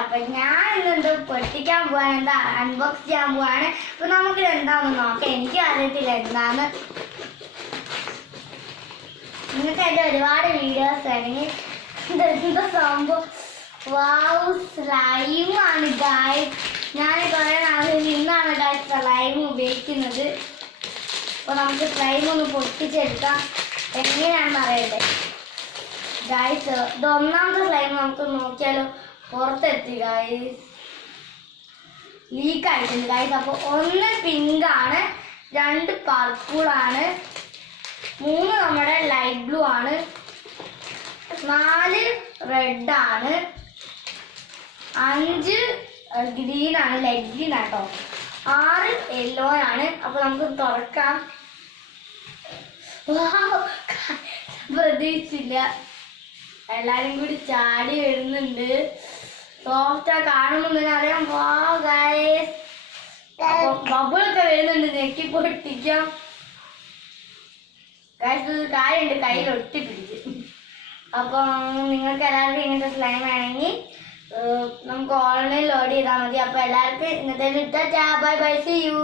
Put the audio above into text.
അപ്പൊ ഞാൻ ഇന്നെന്തോ പൊട്ടിക്കാൻ പോവാണ്, എന്താ അൺബോക്സ് ചെയ്യാൻ പോവാണ്. അപ്പൊ നമുക്ക് എന്താണെന്ന് നോക്കാം. എനിക്ക് അറിയത്തില്ല എന്താന്ന്. നിങ്ങൾക്ക് എന്റെ ഒരുപാട് വീഡിയോസ് ആണെങ്കിൽ എന്താ സംഭവം. വാവ്, സ്ലൈമാണ് ഗായ്സ്. ഞാൻ കുറെ നാളിൽ ഇന്നാണ് ഗായ്സ് സ്ലൈം ഉപയോഗിക്കുന്നത്. അപ്പൊ നമുക്ക് സ്ലൈം ഒന്ന് പൊട്ടിച്ചെടുക്കാം. എങ്ങനെയാണെന്ന് അറിയട്ടെ ഗായ്സ്. ഇത് ഒന്നാമത്തെ സ്ലൈം നമുക്ക് നോക്കിയാലോ. പുറത്തെത്തി ഗായ്സ്, ലീക്ക് ആയിട്ടുണ്ട് ഗായ്സ്. അപ്പൊ 1 പിങ്ക് ആണ്, 2 പർപ്പിൾ ആണ്, 3 നമ്മുടെ ലൈറ്റ് ബ്ലൂ ആണ്, 4 റെഡ് ആണ്, 5 ഗ്രീൻ ആണ്, ലൈറ്റ് ഗ്രീൻ ആട്ടോ, 6 യെല്ലോ ആണ്. അപ്പൊ നമുക്ക് തുറക്കാം. പ്രതീക്ഷിച്ചില്ല, എല്ലാരും കൂടി ചാടി വരുന്നുണ്ട്. സോഫ്റ്റാ കാണുമ്പോൾ തന്നെ അറിയാം. വാവ് ഗൈസ്, ബബിളൊക്കെ വരുന്നുണ്ട്, ഞെക്കി പൊട്ടിക്കാം ഗൈസ്. ഒരു കാര്യമുണ്ട്, കയ്യിൽ ഒട്ടിപ്പിടിച്ച്. അപ്പം നിങ്ങൾക്ക് എല്ലാവർക്കും ഇങ്ങനത്തെ സ്ലൈം വേണമെങ്കിൽ നമുക്ക് ഓൺലൈനിൽ ലോഡ് ചെയ്താൽ മതി. അപ്പൊ എല്ലാവർക്കും ഇന്നത്തെ ബൈ ബൈ, സീ യു.